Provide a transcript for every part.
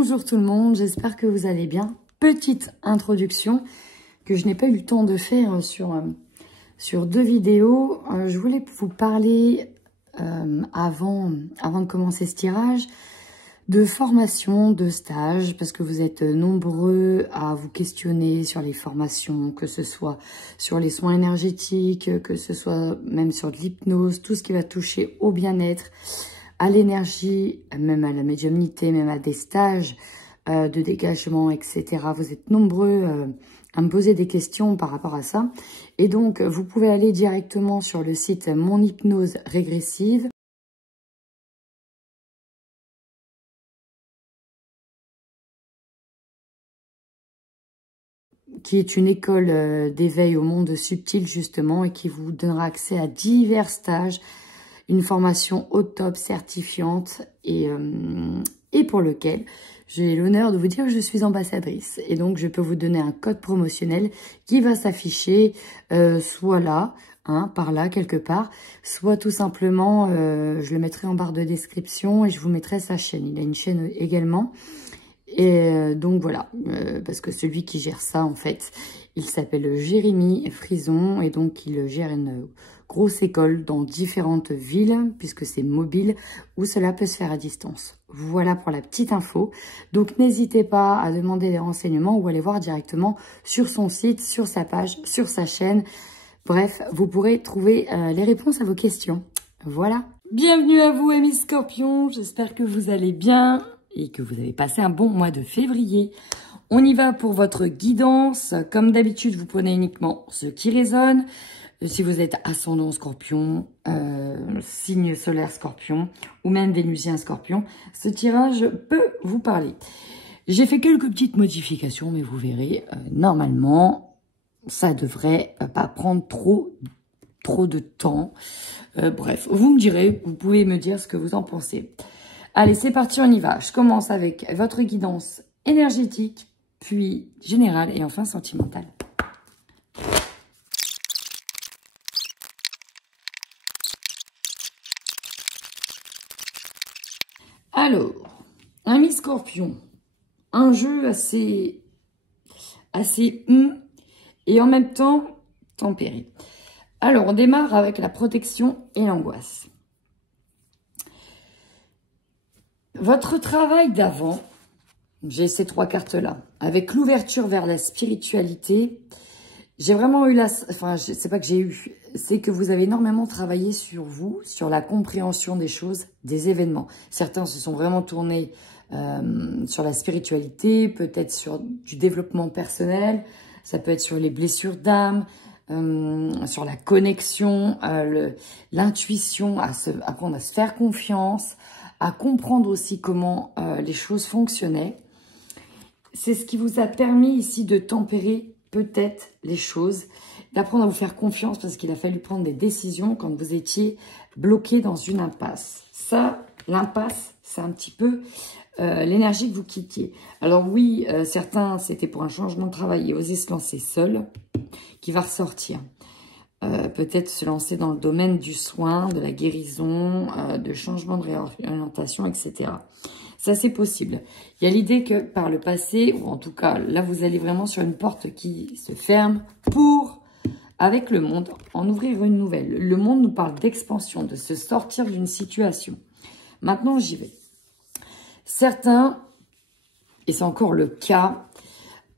Bonjour tout le monde, j'espère que vous allez bien. Petite introduction que je n'ai pas eu le temps de faire sur deux vidéos. Je voulais vous parler avant de commencer ce tirage de formation, de stage, parce que vous êtes nombreux à vous questionner sur les formations, que ce soit sur les soins énergétiques, que ce soit même sur de l'hypnose, tout ce qui va toucher au bien-être, à l'énergie, même à la médiumnité, même à des stages de dégagement, etc. Vous êtes nombreux à me poser des questions par rapport à ça. Et donc, vous pouvez aller directement sur le site Mon Hypnose Régressive. Qui est une école d'éveil au monde subtil, justement, et qui vous donnera accès à divers stages, une formation au top, certifiante, et pour lequel j'ai l'honneur de vous dire que je suis ambassadrice. Et donc, je peux vous donner un code promotionnel qui va s'afficher soit là, par là, quelque part, soit tout simplement, je le mettrai en barre de description et je vous mettrai sa chaîne. Il a une chaîne également. Et donc voilà, parce que celui qui gère ça, en fait, il s'appelle Jérémy Frison et donc il gère une grosse école dans différentes villes, puisque c'est mobile, où cela peut se faire à distance. Voilà pour la petite info. Donc n'hésitez pas à demander des renseignements ou aller voir directement sur son site, sur sa page, sur sa chaîne. Bref, vous pourrez trouver les réponses à vos questions. Voilà. Bienvenue à vous, amis Scorpions. J'espère que vous allez bien et que vous avez passé un bon mois de février. On y va pour votre guidance. Comme d'habitude, vous prenez uniquement ce qui résonne. Si vous êtes ascendant Scorpion, signe solaire Scorpion ou même vénusien Scorpion, ce tirage peut vous parler. J'ai fait quelques petites modifications, mais vous verrez, normalement, ça devrait pas prendre trop de temps. Bref, vous me direz, vous pouvez me dire ce que vous en pensez. Allez, c'est parti, on y va. Je commence avec votre guidance énergétique, puis générale et enfin sentimentale. Alors, ami Scorpion, un jeu assez et en même temps tempéré. Alors, on démarre avec la protection et l'angoisse. Votre travail d'avant, j'ai ces trois cartes-là, avec l'ouverture vers la spiritualité, j'ai vraiment eu enfin, c'est pas que j'ai eu, c'est que vous avez énormément travaillé sur vous, sur la compréhension des choses, des événements. Certains se sont vraiment tournés sur la spiritualité, peut-être sur du développement personnel, ça peut être sur les blessures d'âme, sur la connexion, l'intuition, apprendre à se faire confiance, à comprendre aussi comment les choses fonctionnaient. C'est ce qui vous a permis ici de tempérer peut-être les choses, d'apprendre à vous faire confiance parce qu'il a fallu prendre des décisions quand vous étiez bloqué dans une impasse. Ça, l'impasse, c'est un petit peu l'énergie que vous quittiez. Alors oui, certains, c'était pour un changement de travail et oser se lancer seul, qui va ressortir. Peut-être se lancer dans le domaine du soin, de la guérison, de changement de réorientation, etc. Ça, c'est possible. Il y a l'idée que par le passé, ou en tout cas, là, vous allez vraiment sur une porte qui se ferme pour, avec le monde, en ouvrir une nouvelle. Le monde nous parle d'expansion, de se sortir d'une situation. Maintenant, j'y vais. Certains, et c'est encore le cas,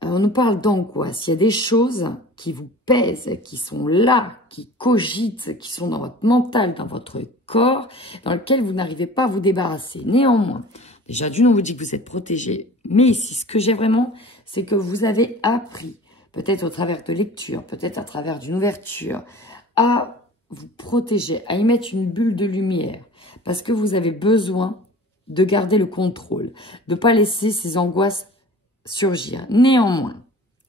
on nous parle d'angoisse. Il y a des choses qui vous pèsent, qui sont là, qui cogitent, qui sont dans votre mental, dans votre corps, dans lequel vous n'arrivez pas à vous débarrasser. Néanmoins, déjà, d'une, on vous dit que vous êtes protégé. Mais ici, ce que j'ai vraiment, c'est que vous avez appris, peut-être au travers de lecture, peut-être à travers d'une ouverture, à vous protéger, à y mettre une bulle de lumière. Parce que vous avez besoin de garder le contrôle, de ne pas laisser ces angoisses surgir. Néanmoins,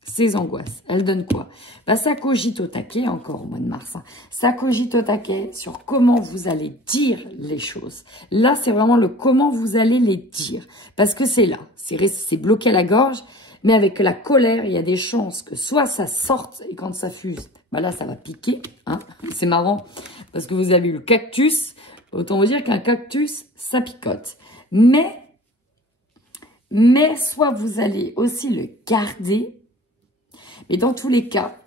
ces angoisses, elles donnent quoi? Bah, ça cogite au taquet, encore au mois de mars. Ça cogite au taquet sur comment vous allez dire les choses. Là, c'est vraiment le comment vous allez les dire. Parce que c'est là, c'est bloqué à la gorge, mais avec la colère, il y a des chances que soit ça sorte, et quand ça fuse, bah là, ça va piquer. C'est marrant, parce que vous avez eu le cactus. Autant vous dire qu'un cactus, ça picote. Mais mais soit vous allez aussi le garder. Mais dans tous les cas,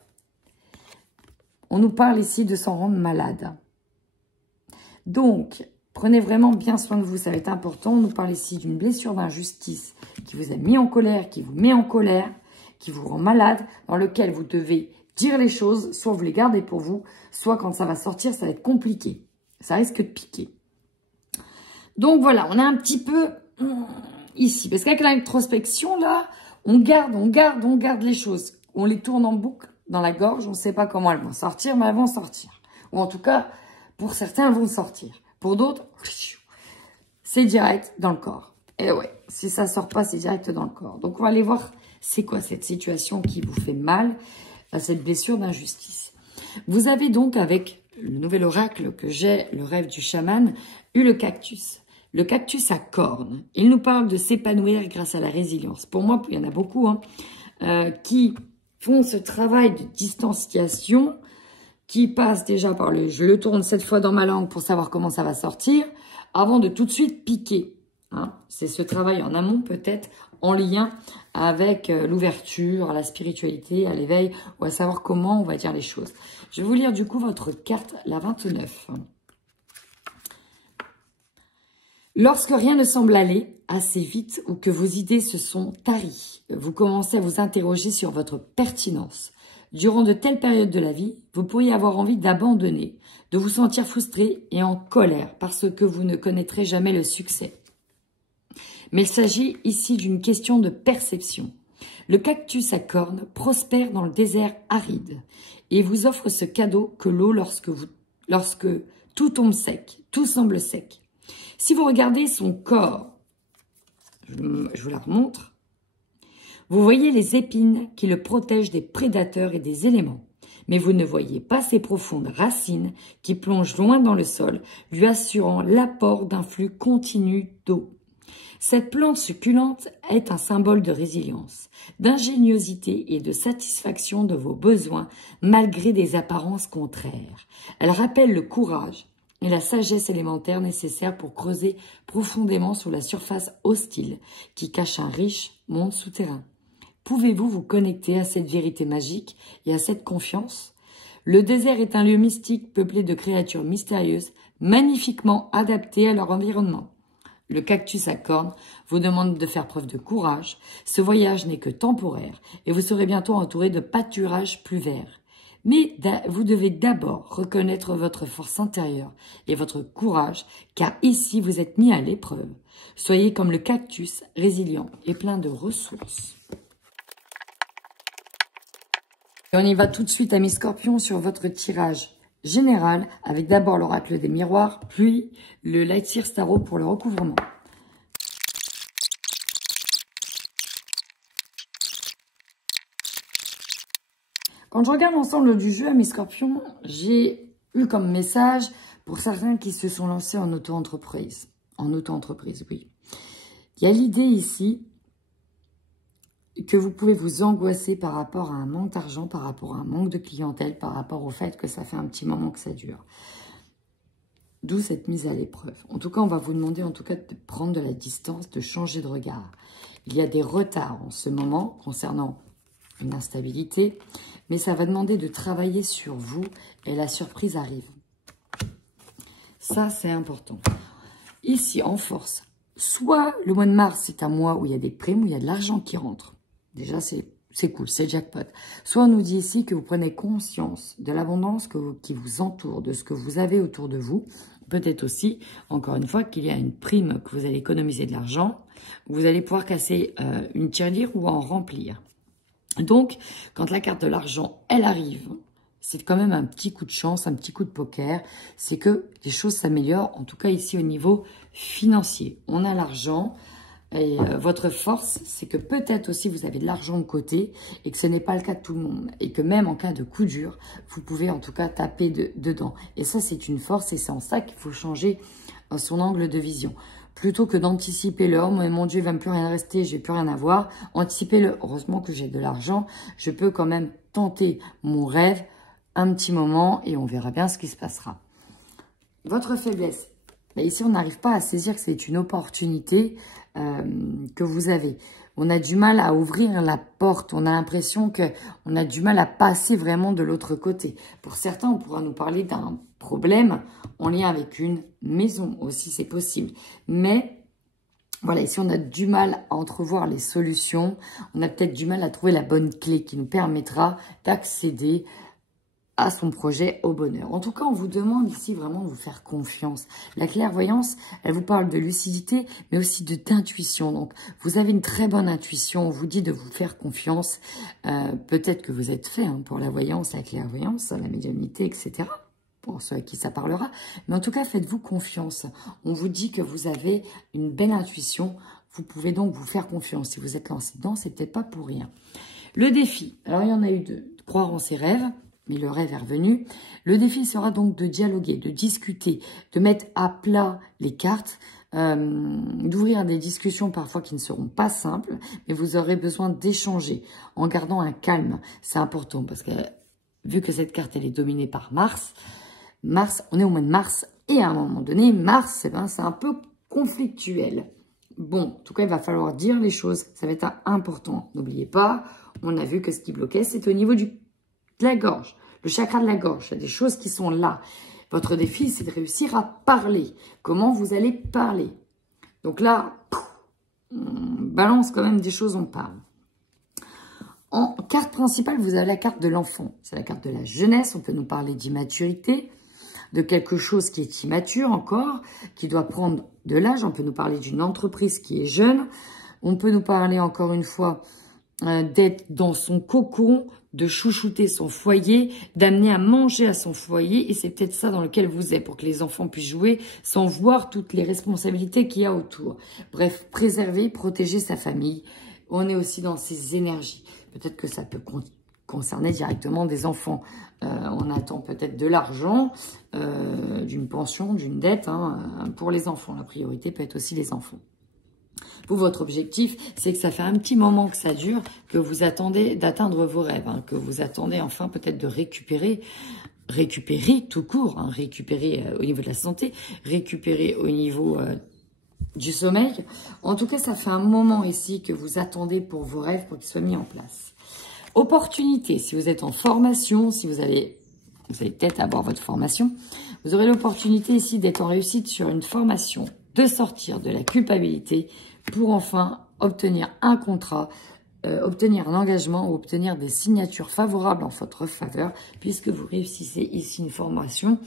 on nous parle ici de s'en rendre malade. Donc, prenez vraiment bien soin de vous, ça va être important. On nous parle ici d'une blessure d'injustice qui vous a mis en colère, qui vous met en colère, qui vous rend malade, dans lequel vous devez dire les choses, soit vous les gardez pour vous, soit quand ça va sortir, ça va être compliqué. Ça risque de piquer. Donc voilà, on est un petit peu ici. Parce qu'avec l'introspection, là, on garde les choses. On les tourne en boucle dans la gorge. On ne sait pas comment elles vont sortir, mais elles vont sortir. Ou en tout cas, pour certains, elles vont sortir. Pour d'autres, c'est direct dans le corps. Et ouais, si ça sort pas, c'est direct dans le corps. Donc, on va aller voir c'est quoi cette situation qui vous fait mal, cette blessure d'injustice. Vous avez donc, avec le nouvel oracle que j'ai, le rêve du chaman, eu le cactus. Le cactus à cornes. Il nous parle de s'épanouir grâce à la résilience. Pour moi, il y en a beaucoup qui font ce travail de distanciation, qui passe déjà par le... Je le tourne 7 fois dans ma langue pour savoir comment ça va sortir, avant de tout de suite piquer. C'est ce travail en amont peut-être en lien avec l'ouverture, à la spiritualité, à l'éveil, ou à savoir comment on va dire les choses. Je vais vous lire du coup votre carte, la 29. Lorsque rien ne semble aller assez vite ou que vos idées se sont taries, vous commencez à vous interroger sur votre pertinence. Durant de telles périodes de la vie, vous pourriez avoir envie d'abandonner, de vous sentir frustré et en colère parce que vous ne connaîtrez jamais le succès. Mais il s'agit ici d'une question de perception. Le cactus à cornes prospère dans le désert aride et vous offre ce cadeau que l'eau lorsque tout tombe sec, tout semble sec. Si vous regardez son corps, je vous la remontre, vous voyez les épines qui le protègent des prédateurs et des éléments. Mais vous ne voyez pas ses profondes racines qui plongent loin dans le sol, lui assurant l'apport d'un flux continu d'eau. Cette plante succulente est un symbole de résilience, d'ingéniosité et de satisfaction de vos besoins malgré des apparences contraires. Elle rappelle le courage et la sagesse élémentaire nécessaire pour creuser profondément sous la surface hostile qui cache un riche monde souterrain. Pouvez-vous vous connecter à cette vérité magique et à cette confiance? Le désert est un lieu mystique peuplé de créatures mystérieuses, magnifiquement adaptées à leur environnement. Le cactus à cornes vous demande de faire preuve de courage. Ce voyage n'est que temporaire et vous serez bientôt entouré de pâturages plus verts. Mais vous devez d'abord reconnaître votre force intérieure et votre courage, car ici vous êtes mis à l'épreuve. Soyez comme le cactus, résilient et plein de ressources. Et on y va tout de suite, amis scorpions, sur votre tirage général, avec d'abord l'oracle des miroirs, puis le Light Seer Tarot pour le recouvrement. Quand je regarde l'ensemble du jeu, amis scorpions, j'ai eu comme message pour certains qui se sont lancés en auto-entreprise. En auto-entreprise, oui. Il y a l'idée ici que vous pouvez vous angoisser par rapport à un manque d'argent, par rapport à un manque de clientèle, par rapport au fait que ça fait un petit moment que ça dure. D'où cette mise à l'épreuve. En tout cas, on va vous demander en tout cas de prendre de la distance, de changer de regard. Il y a des retards en ce moment concernant une instabilité, mais ça va demander de travailler sur vous et la surprise arrive. Ça, c'est important. Ici, en force, soit le mois de mars, c'est un mois où il y a des primes, où il y a de l'argent qui rentre. Déjà, c'est cool, c'est jackpot. Soit on nous dit ici que vous prenez conscience de l'abondance qui vous entoure, de ce que vous avez autour de vous. Peut-être aussi, encore une fois, qu'il y a une prime que vous allez économiser de l'argent. Vous allez pouvoir casser une tirelire ou en remplir. Donc, quand la carte de l'argent, elle arrive, c'est quand même un petit coup de chance, un petit coup de poker. C'est que les choses s'améliorent, en tout cas ici au niveau financier. On a l'argent. Et votre force, c'est que peut-être aussi vous avez de l'argent de côté et que ce n'est pas le cas de tout le monde. Et que même en cas de coup dur, vous pouvez en tout cas taper dedans. Et ça, c'est une force et c'est en ça qu'il faut changer son angle de vision. Plutôt que d'anticiper le « oh mon Dieu, il ne va me plus rien rester, je n'ai plus rien à voir », anticiper le « heureusement que j'ai de l'argent, je peux quand même tenter mon rêve un petit moment et on verra bien ce qui se passera ». Votre faiblesse. Mais ici, on n'arrive pas à saisir que c'est une opportunité que vous avez. On a du mal à ouvrir la porte. On a l'impression qu'on a du mal à passer vraiment de l'autre côté. Pour certains, on pourra nous parler d'un problème en lien avec une maison aussi, c'est possible. Mais voilà, ici, on a du mal à entrevoir les solutions. On a peut-être du mal à trouver la bonne clé qui nous permettra d'accéder à son projet au bonheur. En tout cas, on vous demande ici vraiment de vous faire confiance. La clairvoyance, elle vous parle de lucidité, mais aussi d'intuition. Donc, vous avez une très bonne intuition. On vous dit de vous faire confiance. Peut-être que vous êtes fait pour la voyance, la clairvoyance, la médiumnité, etc. Pour ceux à qui ça parlera. Mais en tout cas, faites-vous confiance. On vous dit que vous avez une belle intuition. Vous pouvez donc vous faire confiance. Si vous êtes lancé dedans, c'est peut-être pas pour rien. Le défi. Alors, il y en a eu deux. Croire en ses rêves. Mais le rêve est revenu. Le défi sera donc de dialoguer, de discuter, de mettre à plat les cartes, d'ouvrir des discussions parfois qui ne seront pas simples, mais vous aurez besoin d'échanger en gardant un calme. C'est important parce que vu que cette carte elle est dominée par Mars, on est au mois de mars et à un moment donné, Mars, c'est un peu conflictuel. Bon, en tout cas, il va falloir dire les choses, ça va être important. N'oubliez pas, on a vu que ce qui bloquait, c'est au niveau de la gorge, le chakra de la gorge. Il y a des choses qui sont là. Votre défi, c'est de réussir à parler. Comment vous allez parler? Donc là, on balance quand même des choses, on parle. En carte principale, vous avez la carte de l'enfant. C'est la carte de la jeunesse. On peut nous parler d'immaturité, de quelque chose qui est immature encore, qui doit prendre de l'âge. On peut nous parler d'une entreprise qui est jeune. On peut nous parler encore une fois d'être dans son cocon, de chouchouter son foyer, d'amener à manger à son foyer. Et c'est peut-être ça dans lequel vous êtes, pour que les enfants puissent jouer sans voir toutes les responsabilités qu'il y a autour. Bref, préserver, protéger sa famille. On est aussi dans ces énergies. Peut-être que ça peut concerner directement des enfants. On attend peut-être de l'argent, d'une pension, d'une dette. Pour les enfants, la priorité peut être aussi les enfants. Vous, votre objectif, c'est que ça fait un petit moment que ça dure, que vous attendez d'atteindre vos rêves, que vous attendez enfin peut-être de récupérer tout court, récupérer au niveau de la santé, récupérer au niveau du sommeil. En tout cas, ça fait un moment ici que vous attendez pour vos rêves, pour qu'ils soient mis en place. Opportunité, si vous êtes en formation, si vous allez peut-être avoir votre formation, vous aurez l'opportunité ici d'être en réussite sur une formation, de sortir de la culpabilité pour enfin obtenir un contrat, obtenir un engagement ou obtenir des signatures favorables en votre faveur, puisque vous réussissez ici une formation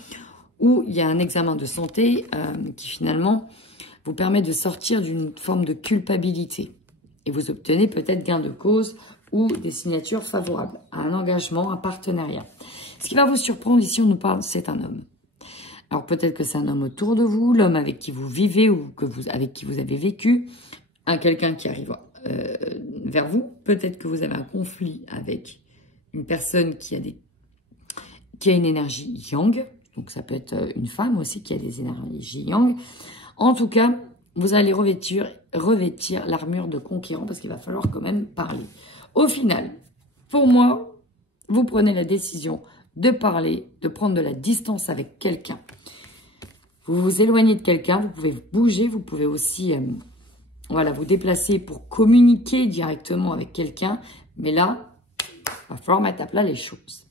où il y a un examen de santé qui finalement vous permet de sortir d'une forme de culpabilité. Et vous obtenez peut-être gain de cause ou des signatures favorables à un engagement, un partenariat. Ce qui va vous surprendre ici, on nous parle, c'est un homme. Alors peut-être que c'est un homme autour de vous, l'homme avec qui vous vivez ou avec qui vous avez vécu, quelqu'un qui arrive vers vous. Peut-être que vous avez un conflit avec une personne qui a une énergie yang. Donc ça peut être une femme aussi qui a des énergies yang. En tout cas, vous allez revêtir l'armure de conquérant parce qu'il va falloir quand même parler. Au final, pour moi, vous prenez la décision de parler, de prendre de la distance avec quelqu'un. Vous vous éloignez de quelqu'un, vous pouvez bouger, vous pouvez aussi vous déplacer pour communiquer directement avec quelqu'un. Mais là, il va falloir mettre à plat les choses.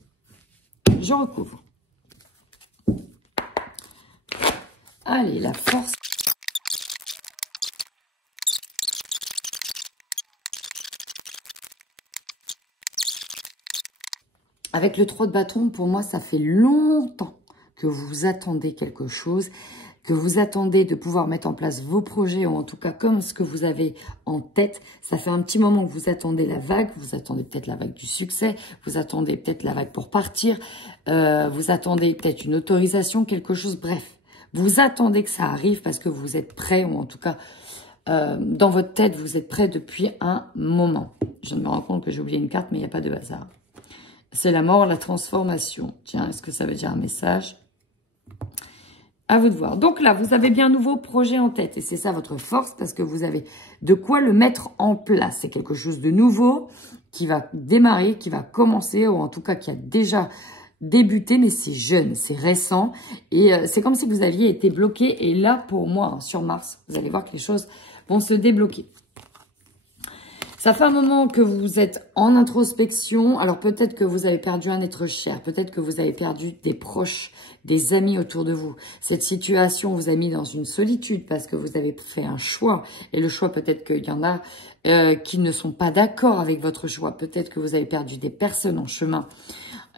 Je recouvre. Allez, la force. Avec le 3 de bâton, pour moi, ça fait longtemps que vous attendez quelque chose, que vous attendez de pouvoir mettre en place vos projets, ou en tout cas comme ce que vous avez en tête. Ça fait un petit moment que vous attendez la vague, vous attendez peut-être la vague du succès, vous attendez peut-être la vague pour partir, vous attendez peut-être une autorisation, quelque chose, bref. Vous attendez que ça arrive parce que vous êtes prêt, ou en tout cas, dans votre tête, vous êtes prêt depuis un moment. Je me rends compte que j'ai oublié une carte, mais il n'y a pas de hasard. C'est la mort, la transformation. Tiens, est-ce que ça veut dire un message? À vous de voir. Donc là, vous avez bien un nouveau projet en tête. Et c'est ça votre force parce que vous avez de quoi le mettre en place. C'est quelque chose de nouveau qui va démarrer, qui va commencer, ou en tout cas qui a déjà débuté, mais c'est jeune, c'est récent. Et c'est comme si vous aviez été bloqué. Et là, pour moi, sur Mars, vous allez voir que les choses vont se débloquer. Ça fait un moment que vous êtes en introspection. Alors peut-être que vous avez perdu un être cher. Peut-être que vous avez perdu des proches, des amis autour de vous. Cette situation vous a mis dans une solitude parce que vous avez fait un choix. Et le choix, peut-être qu'il y en a qui ne sont pas d'accord avec votre choix. Peut-être que vous avez perdu des personnes en chemin.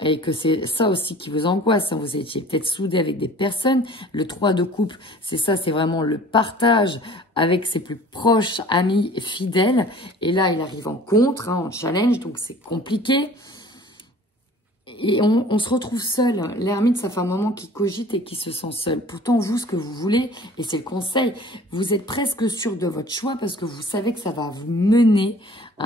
Et que c'est ça aussi qui vous angoisse. Vous étiez peut-être soudé avec des personnes. Le 3 de coupe, c'est ça, c'est vraiment le partage avec ses plus proches amis fidèles. Et là, il arrive en contre, en challenge, donc c'est compliqué. Et on se retrouve seul. L'ermite, ça fait un moment qu'il cogite et qu'il se sent seul. Pourtant, vous, ce que vous voulez, et c'est le conseil, vous êtes presque sûr de votre choix parce que vous savez que ça va vous mener,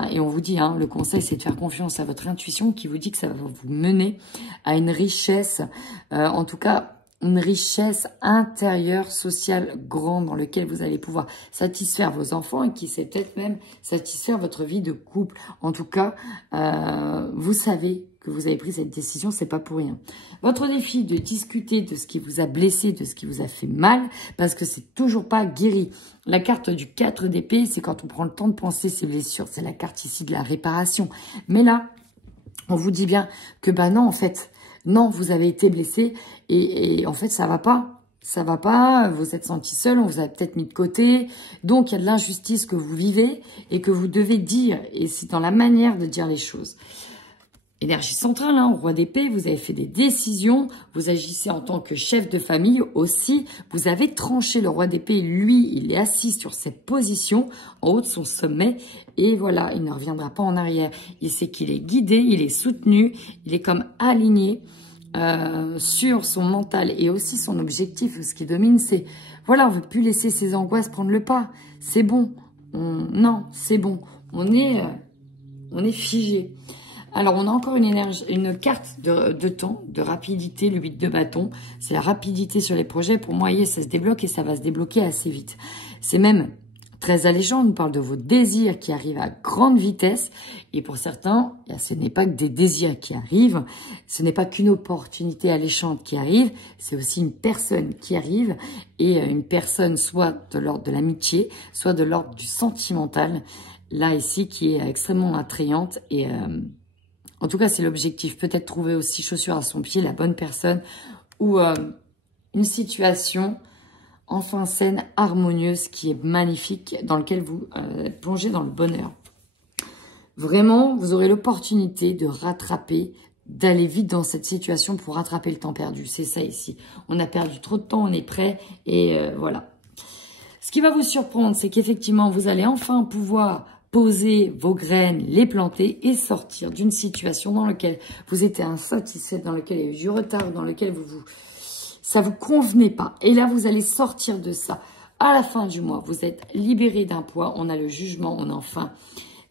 et on vous dit, le conseil, c'est de faire confiance à votre intuition qui vous dit que ça va vous mener à une richesse, en tout cas, une richesse intérieure, sociale, grande, dans laquelle vous allez pouvoir satisfaire vos enfants et qui sait peut-être même satisfaire votre vie de couple. En tout cas, vous savez que vous avez pris cette décision, c'est pas pour rien. Votre défi de discuter de ce qui vous a blessé, de ce qui vous a fait mal, parce que c'est toujours pas guéri. La carte du 4 d'épée, c'est quand on prend le temps de penser ses blessures. C'est la carte ici de la réparation. Mais là, on vous dit bien que non, en fait, non, vous avez été blessé et en fait, ça va pas. Ça va pas, vous êtes senti seul, on vous a peut-être mis de côté. Donc, il y a de l'injustice que vous vivez et que vous devez dire. Et c'est dans la manière de dire les choses. Énergie centrale, roi d'épée, vous avez fait des décisions, vous agissez en tant que chef de famille aussi, vous avez tranché le roi d'épée, lui, il est assis sur cette position, en haut de son sommet, et voilà, il ne reviendra pas en arrière. Il sait qu'il est guidé, il est soutenu, il est comme aligné sur son mental et aussi son objectif. Ce qui domine, c'est, voilà, on ne veut plus laisser ses angoisses prendre le pas, c'est bon, non, c'est bon, on est figé. Alors, on a encore une énergie, une carte de temps, de rapidité, le 8 de bâton. C'est la rapidité sur les projets. Pour moi, ça se débloque et ça va se débloquer assez vite. C'est même très alléchant. On nous parle de vos désirs qui arrivent à grande vitesse. Et pour certains, ce n'est pas que des désirs qui arrivent. Ce n'est pas qu'une opportunité alléchante qui arrive. C'est aussi une personne qui arrive. Et une personne soit de l'ordre de l'amitié, soit de l'ordre du sentimental. Là, ici, qui est extrêmement attrayante et... en tout cas, c'est l'objectif. Peut-être trouver aussi chaussure à son pied, la bonne personne ou une situation enfin saine, harmonieuse, qui est magnifique, dans laquelle vous plongez dans le bonheur. Vraiment, vous aurez l'opportunité de rattraper, d'aller vite dans cette situation pour rattraper le temps perdu. C'est ça ici. On a perdu trop de temps, on est prêt et voilà. Ce qui va vous surprendre, c'est qu'effectivement, vous allez enfin pouvoir poser vos graines, les planter et sortir d'une situation dans laquelle vous étiez insatisfait, dans laquelle il y a eu du retard, dans laquelle ça vous convenait pas. Et là, vous allez sortir de ça. À la fin du mois, vous êtes libéré d'un poids. On a le jugement, on est enfin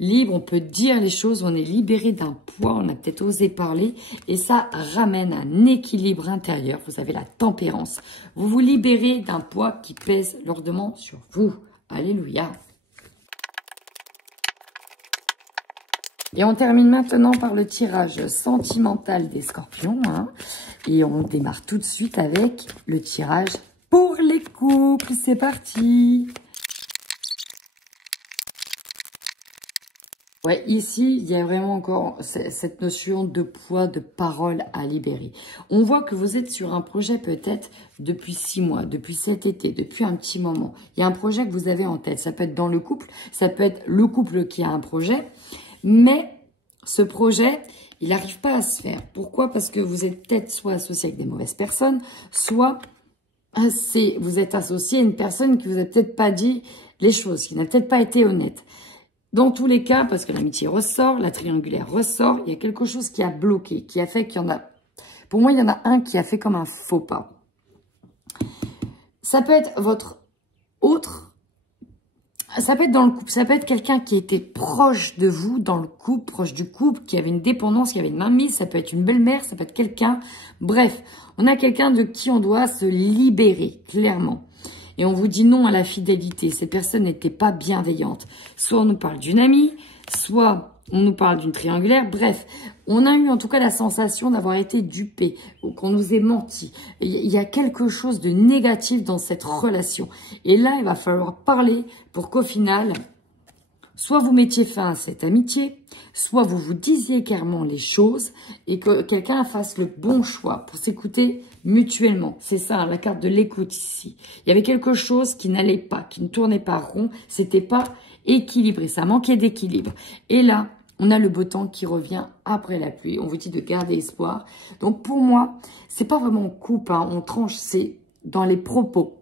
libre. On peut dire les choses, on est libéré d'un poids. On a peut-être osé parler et ça ramène un équilibre intérieur. Vous avez la tempérance. Vous vous libérez d'un poids qui pèse lourdement sur vous. Alléluia. Et on termine maintenant par le tirage sentimental des scorpions. Et on démarre tout de suite avec le tirage pour les couples. C'est parti. Ouais, ici, il y a vraiment encore cette notion de poids, de parole à libérer. On voit que vous êtes sur un projet peut-être depuis 6 mois, depuis cet été, depuis un petit moment. Il y a un projet que vous avez en tête. Ça peut être dans le couple, ça peut être le couple qui a un projet. Mais ce projet, il n'arrive pas à se faire. Pourquoi? Parce que vous êtes peut-être soit associé avec des mauvaises personnes, soit vous êtes associé à une personne qui vous a peut-être pas dit les choses, qui n'a peut-être pas été honnête. Dans tous les cas, parce que l'amitié ressort, la triangulaire ressort, il y a quelque chose qui a bloqué, qui a fait qu'il y en a... Pour moi, il y en a un qui a fait comme un faux pas. Ça peut être votre autre... Ça peut être dans le couple, ça peut être quelqu'un qui était proche de vous, dans le couple, proche du couple, qui avait une dépendance, qui avait une mainmise, ça peut être une belle-mère, ça peut être quelqu'un. Bref, on a quelqu'un de qui on doit se libérer, clairement. Et on vous dit non à la fidélité. Cette personne n'était pas bienveillante. Soit on nous parle d'une amie, soit On nous parle d'une triangulaire. Bref, on a eu en tout cas la sensation d'avoir été dupé, ou qu'on nous ait menti. Il y a quelque chose de négatif dans cette relation. Et là, il va falloir parler pour qu'au final, soit vous mettiez fin à cette amitié, soit vous vous disiez clairement les choses et que quelqu'un fasse le bon choix pour s'écouter mutuellement. C'est ça, la carte de l'écoute ici. Il y avait quelque chose qui n'allait pas, qui ne tournait pas rond. C'était pas équilibré, ça manquait d'équilibre. Et là, on a le beau temps qui revient après la pluie. On vous dit de garder espoir. Donc pour moi, c'est pas vraiment on coupe, hein, on tranche, c'est dans les propos.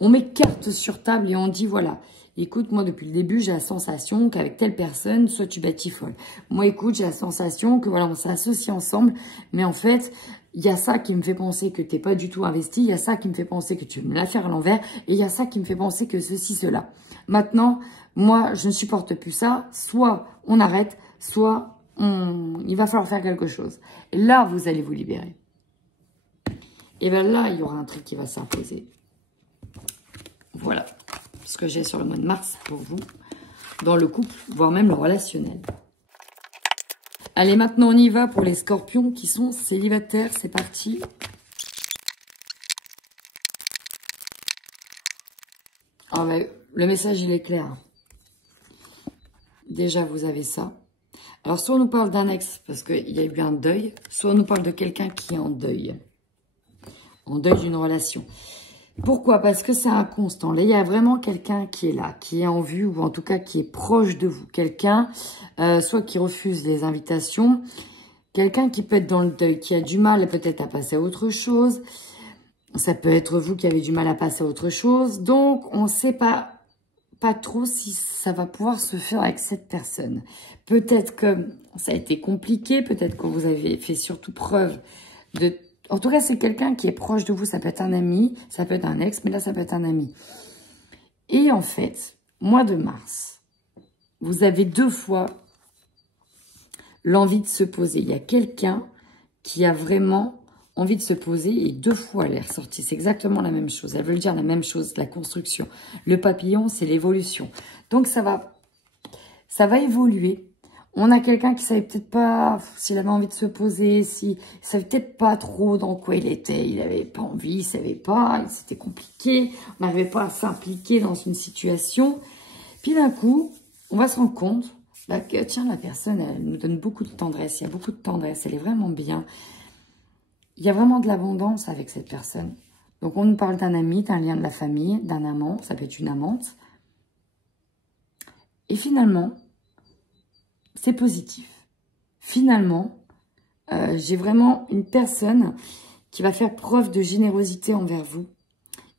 On met carte sur table et on dit voilà, écoute, moi depuis le début, j'ai la sensation qu'avec telle personne, soit tu batifoles. Moi écoute, j'ai la sensation que voilà, on s'associe ensemble, mais en fait, il y a ça qui me fait penser que t'es pas du tout investi, il y a ça qui me fait penser que tu veux me la faire à l'envers, et il y a ça qui me fait penser que ceci, cela. Maintenant, moi, je ne supporte plus ça. Soit on arrête, soit il va falloir faire quelque chose. Et là, vous allez vous libérer. Et bien là, il y aura un truc qui va s'imposer. Voilà ce que j'ai sur le mois de mars pour vous, dans le couple, voire même le relationnel. Allez, maintenant, on y va pour les scorpions qui sont célibataires. C'est parti. Ah ben, le message, il est clair. Déjà, vous avez ça. Alors, soit on nous parle d'un ex, parce qu'il y a eu un deuil, soit on nous parle de quelqu'un qui est en deuil d'une relation. Pourquoi? Parce que c'est un constant. Là, il y a vraiment quelqu'un qui est là, qui est en vue, ou en tout cas qui est proche de vous. Quelqu'un, soit qui refuse les invitations, quelqu'un qui peut être dans le deuil, qui a du mal peut-être à passer à autre chose. Ça peut être vous qui avez du mal à passer à autre chose. Donc, on ne sait pas trop si ça va pouvoir se faire avec cette personne. Peut-être que ça a été compliqué, peut-être que vous avez fait surtout preuve de... En tout cas, c'est quelqu'un qui est proche de vous. Ça peut être un ami, ça peut être un ex, mais là, ça peut être un ami. Et en fait, mois de mars, vous avez 2 fois l'envie de se poser. Il y a quelqu'un qui a vraiment envie de se poser et 2 fois elle est ressortie. C'est exactement la même chose. Elle veut dire la même chose, la construction. Le papillon, c'est l'évolution. Donc, ça va évoluer. On a quelqu'un qui savait peut-être pas s'il avait envie de se poser, s'il savait peut-être pas trop dans quoi il était. Il avait pas envie, il savait pas, c'était compliqué. On n'arrivait pas à s'impliquer dans une situation. Puis d'un coup, on va se rendre compte là, que tiens, la personne, elle nous donne beaucoup de tendresse. Il y a beaucoup de tendresse, elle est vraiment bien. Il y a vraiment de l'abondance avec cette personne. Donc, on nous parle d'un ami, d'un lien de la famille, d'un amant. Ça peut être une amante. Et finalement, c'est positif. Finalement, j'ai vraiment une personne qui va faire preuve de générosité envers vous.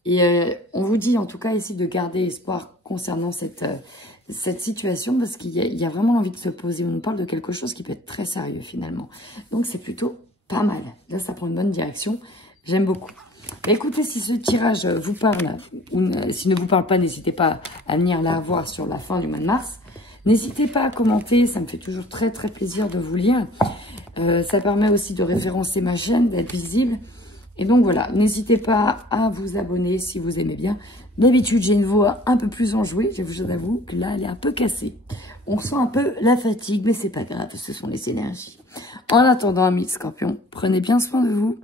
Et on vous dit, en tout cas, ici, de garder espoir concernant cette situation parce qu'il y a vraiment l'envie de se poser. On nous parle de quelque chose qui peut être très sérieux, finalement. Donc, c'est plutôt pas mal. Là, ça prend une bonne direction. J'aime beaucoup. Écoutez, si ce tirage vous parle, ou s'il ne vous parle pas, n'hésitez pas à venir la voir sur la fin du mois de mars. N'hésitez pas à commenter, ça me fait toujours très très plaisir de vous lire. Ça permet aussi de référencer ma chaîne, d'être visible. Et donc voilà, n'hésitez pas à vous abonner si vous aimez bien. D'habitude, j'ai une voix un peu plus enjouée, je vous avoue que là, elle est un peu cassée. On sent un peu la fatigue, mais c'est pas grave, ce sont les énergies. En attendant, amis Scorpions, prenez bien soin de vous.